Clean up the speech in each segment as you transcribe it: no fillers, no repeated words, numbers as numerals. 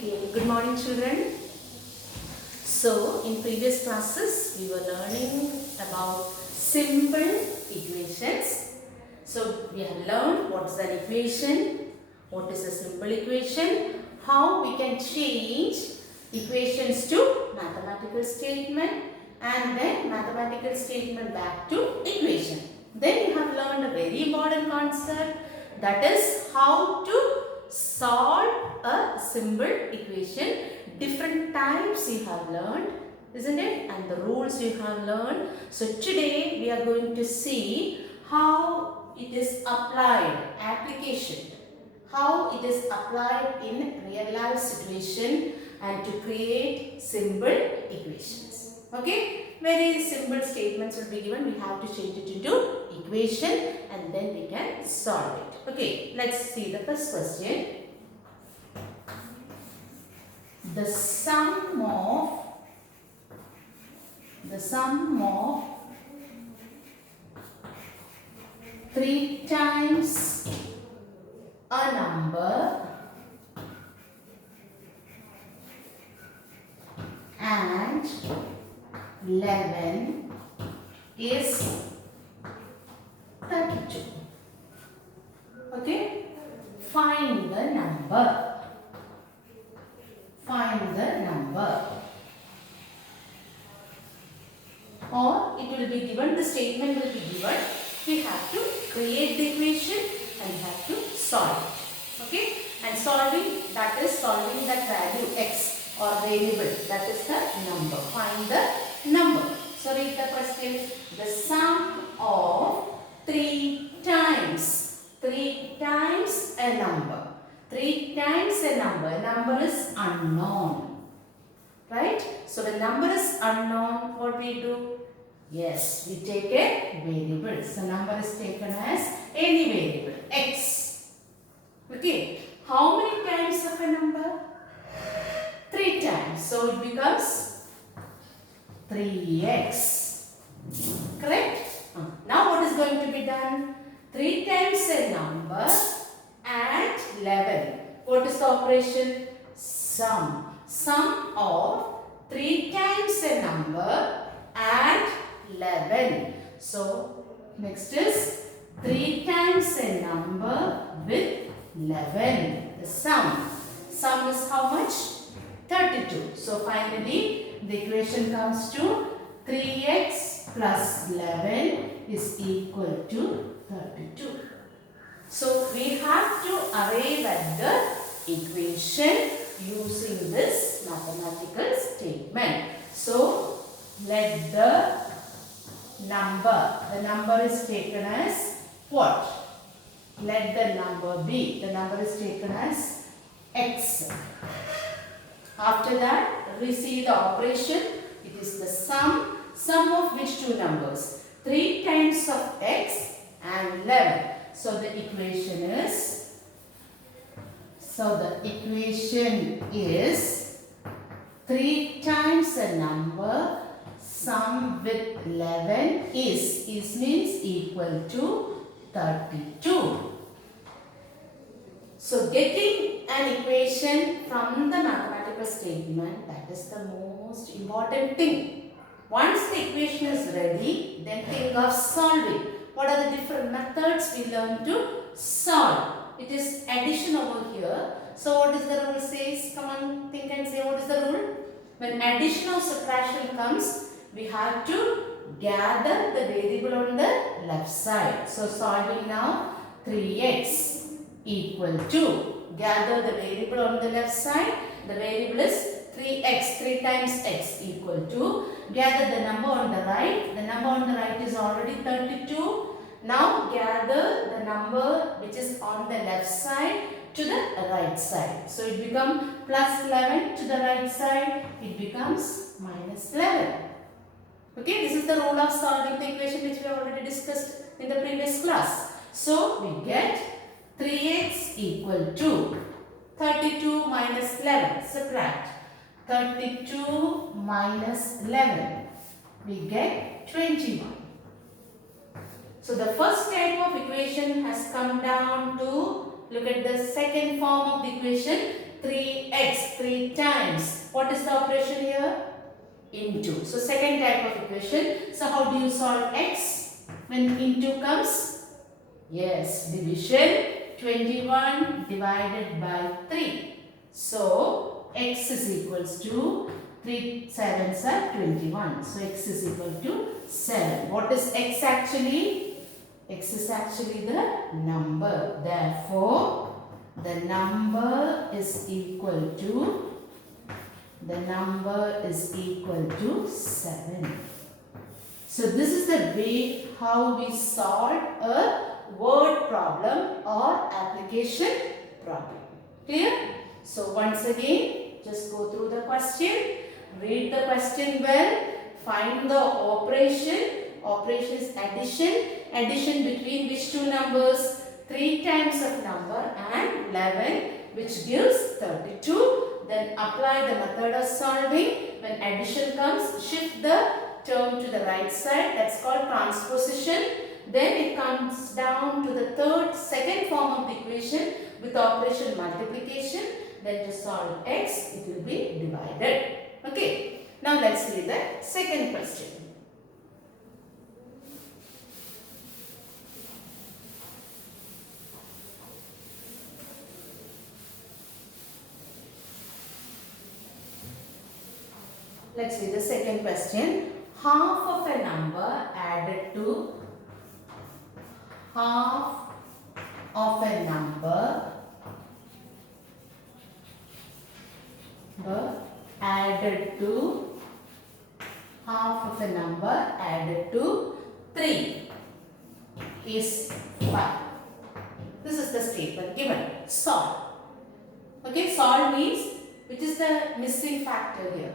Okay, good morning children. So in previous classes we were learning about simple equations. So we have learned what is an equation, what is a simple equation, how we can change equations to mathematical statement and then mathematical statement back to equation. Then you have learned a very important concept, that is how to solve a simple equation. Different types you have learned, isn't it? And the rules you have learned. So today we are going to see how it is applied, application, how it is applied in real life situation and to create simple equations. Okay, very simple statements will be given. We have to change it into equation and then we can solve it. Okay, let's see the first question. The sum of 3 times a number and 11 is 32. Okay, find the number. Find the number. Or it will be given, the statement will be given. We have to create the equation and have to solve it. Okay, and solving, that is solving that value x or variable, that is the number. Find the number. So read the question. The sum of 3 times a number. 3 times a number is unknown, right? So the number is unknown, what we do? Yes, we take a variable. So number is taken as any variable, x. Okay, how many times of a number? 3 times. So it becomes 3x. Correct? Now what is going to be done? 3 times a number and 11. What is the operation? Sum. Sum of 3 times a number and 11. So next is 3 times a number with 11. The sum. Sum is how much? 32. So finally the equation comes to 3x plus 11 is equal to 32. So we have to arrive at the equation using this mathematical statement. So let the number is taken as what? Let the number be. The number is taken as x. After that, we see the operation. It is the sum of which two numbers? 3 times of x and 11. So the equation is 3 times a number sum with 11 is means equal to 32. So getting an equation from the mathematical statement, that is the most important thing. Once the equation is ready, then think of solving. What are the different methods we learn to solve? It is addition over here. So what is the rule says? Come on, think and say what is the rule? When addition or subtraction comes, we have to gather the variable on the left side. So solving now, 3x equal to, gather the variable on the left side. The variable is 3x, 3 times x equal to, gather the number on the right. The number on the right is already 32. Now gather the number which is on the left side to the right side. So it becomes plus 11 to the right side. It becomes minus 11. Okay, this is the rule of solving the equation which we have already discussed in the previous class. So we get 3x equal to 32 minus 11. Subtract. 32 minus 11. We get 21. So the first type of equation has come down to Look at the second form of the equation. 3x, 3 times. What is the operation here? Into. So second type of equation. So how do you solve x when into comes? Yes, division. 21 divided by 3. So x is equals to 3 sevens are 21. So x is equal to 7. What is x actually? X is actually the number. Therefore, the number is equal to 7. So this is the way how we solve a word problem or application problem. Clear? So once again, just go through the question, read the question well, find the operation. Operation is addition. Addition between which two numbers? 3 times of number and 11, which gives 32. Then apply the method of solving. When addition comes, shift the term to the right side. That's called transposition. Then it comes down to the second form of the equation with operation multiplication. Then to solve x, it will be divided. Okay. Now let's see the second question. Let's see the second question. Half of a number added to half of a number added to half of a number added to 3 is 5. This is the statement given. Solve. Okay, solve means which is the missing factor here?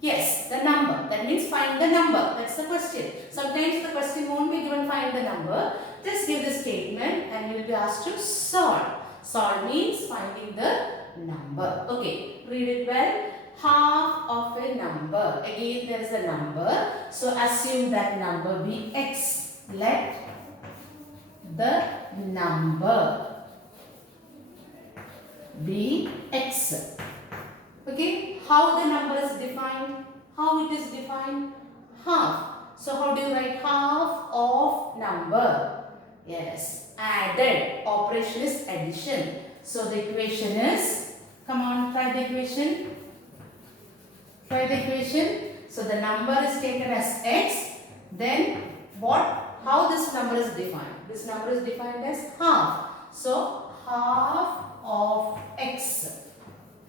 Yes, the number. That means find the number. That's the question. Sometimes the question won't be given find the number. Just give the statement and you will be asked to solve. Solve means finding the number. Okay, read it well. Half of a number. Again there is a number. So assume that number be x. Let the number be x. Okay, how the number is defined? How it is defined? Half. So how do you write half of number? Yes, added. Operation is addition. So the equation is, come on, try the equation. Try the equation. So the number is taken as x. Then what? How this number is defined? This number is defined as half. So half of x.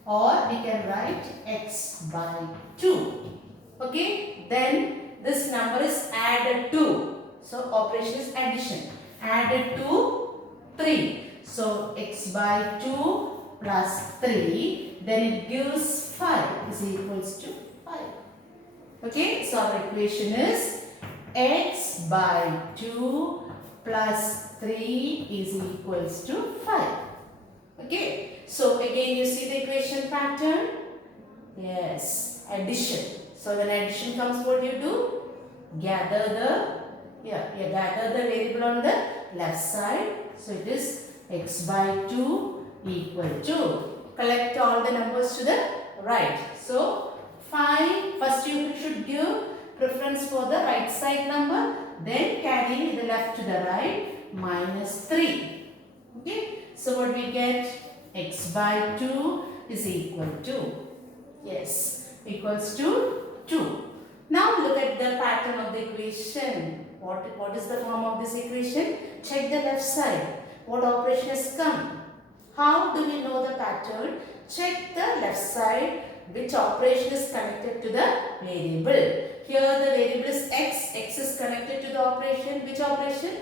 Or we can write x by 2. Okay. Then this number is added to. So operation is addition. Added to 3. So x by 2 plus 3. Then it gives 5 is equals to 5. Okay. So our equation is x by 2 plus 3 is equals to 5. Okay. So again you see the equation pattern. Yes. Addition. So when addition comes, what do you do? Gather the variable on the left side. So it is x by 2 equal to. Collect all the numbers to the right. So 5. First you should give preference for the right side number. Then carry the left to the right. Minus 3. Okay. So what we get? X by 2 is equal to. Yes. Equals to 2. Now look at the pattern of the equation. What is the form of this equation? Check the left side. What operation has come? How do we know the pattern? Check the left side. Which operation is connected to the variable? Here the variable is x. X is connected to the operation. Which operation?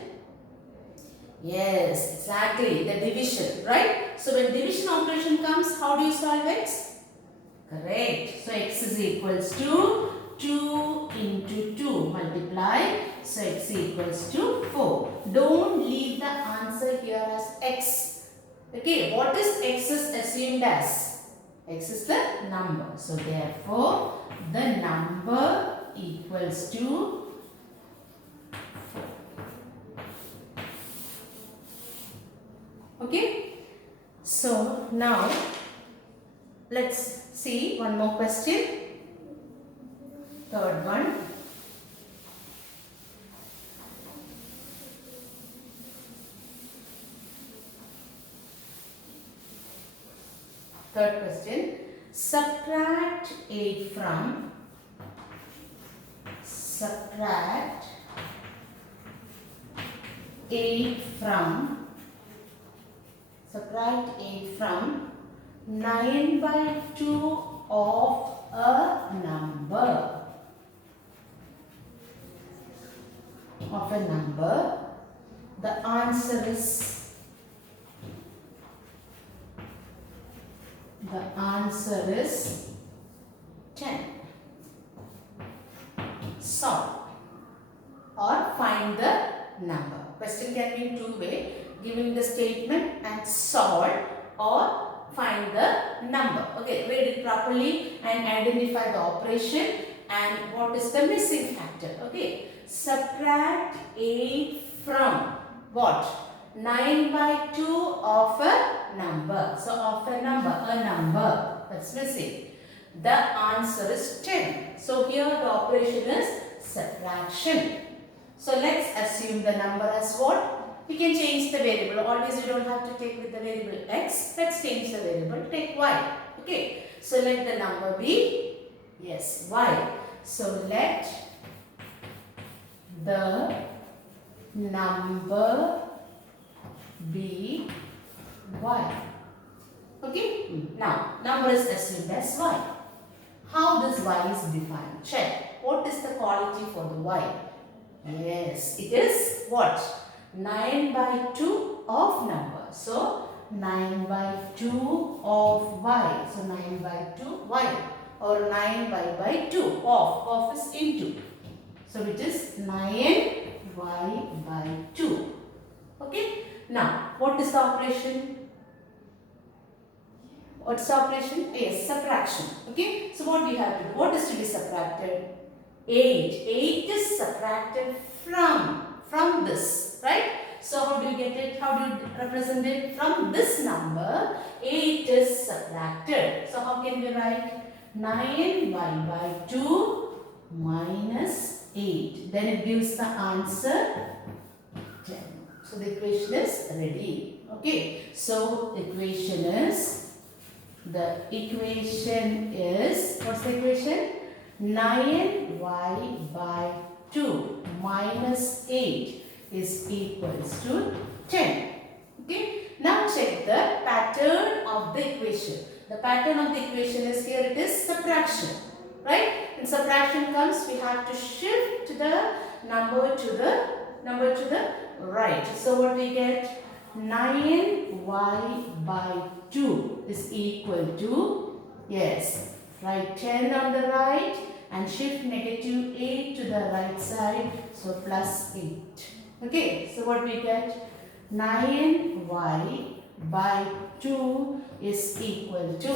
Yes, exactly. The division, right? So when division operation comes, how do you solve x? Correct. So x is equals to 2 into 2 multiply. So x equals to 4. Don't leave the answer here as x. Okay, what is x is assumed as? X is the number. So therefore, the number equals to 4. Okay. So now let's see one more question. Third one. Third question. Subtract 8 from 9 by 2 of a number. The answer is 10. Solve or find the number. Question can be in two ways: giving the statement and solve, or find the number. Okay, read it properly and identify the operation and what is the missing factor. Okay, subtract 8 from what? 9 by 2 of a number. So of a number that's missing. The answer is 10. So here the operation is subtraction. So let's assume the number as what? We can change the variable. Always you don't have to take with the variable x. Let's change the variable. Take y. Okay. So let the number be, yes, y. So let the number be y. Okay. Now number is assumed as y. How this y is defined? Check. What is the quality for the y? Yes, it is what? 9 by 2 of number. So 9 by 2 of y. So 9 by 2 y, or 9 by 2 of is into. So it is 9y by 2. Okay. Now what is the operation? What's the operation? Yes, subtraction. Okay. So what we have to do? What is to be subtracted? 8. 8 is subtracted from this, right? So how do you get it? How do you represent it? From this number, 8 is subtracted. So how can we write? 9y by 2 minus 8. Then it gives the answer 10. So the equation is ready. Okay. So the equation is, what's the equation? 9y by 2 minus 8 is equals to 10. Okay. Now check the pattern of the equation. The pattern of the equation is, here it is subtraction. Right? When subtraction comes, we have to shift the number to the right. So what we get? 9y by 2 is equal to, yes, write 10 on the right and shift negative 8 to the right side. So plus 8. Okay. So what we get? 9y by 2 is equal to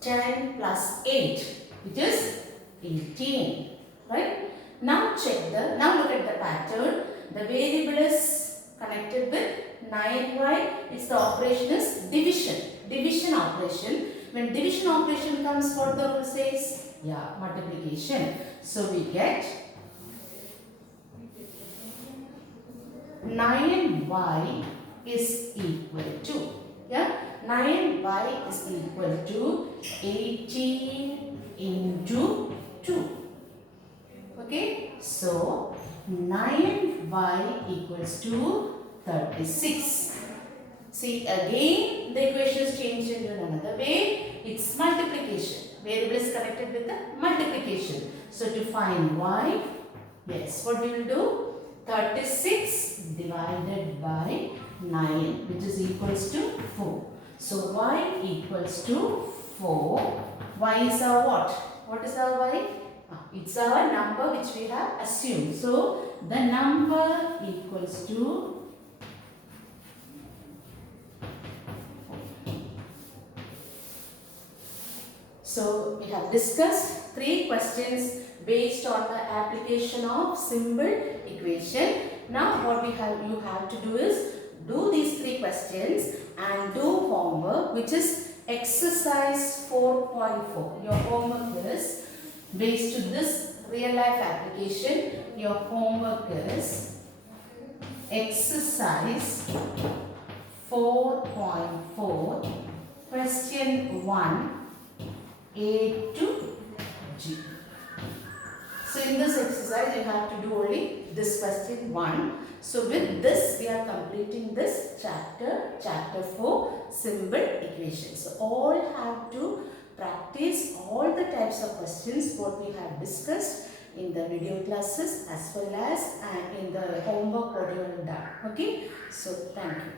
10 plus 8, which is 18. Right? Now look at the pattern. The variable is connected with 9y. Its the operation is division. Division operation. When division operation comes, what the rule says? Yeah, multiplication. So we get 9y is equal to, 9y is equal to 18 into 2. Okay, so 9y equals to 36. See, again the equation is changed into another way. It's multiplication. Variable is connected with the multiplication. So to find y, yes, what we will do? 36 divided by 9, which is equals to 4. So y equals to 4. Y is our what? What is our y? It's our number which we have assumed. So the number equals to, so we have discussed 3 questions based on the application of simple equation. Now what you have to do is do these 3 questions and do homework, which is exercise 4.4. Your homework is based to this real life application. Your homework is exercise 4.4, question 1, A to G. So in this exercise you have to do only this question 1. So with this we are completing this chapter 4, simple equations. So all have to practice all the types of questions what we have discussed in the video classes as well as in the homework what you have done. Okay. So thank you.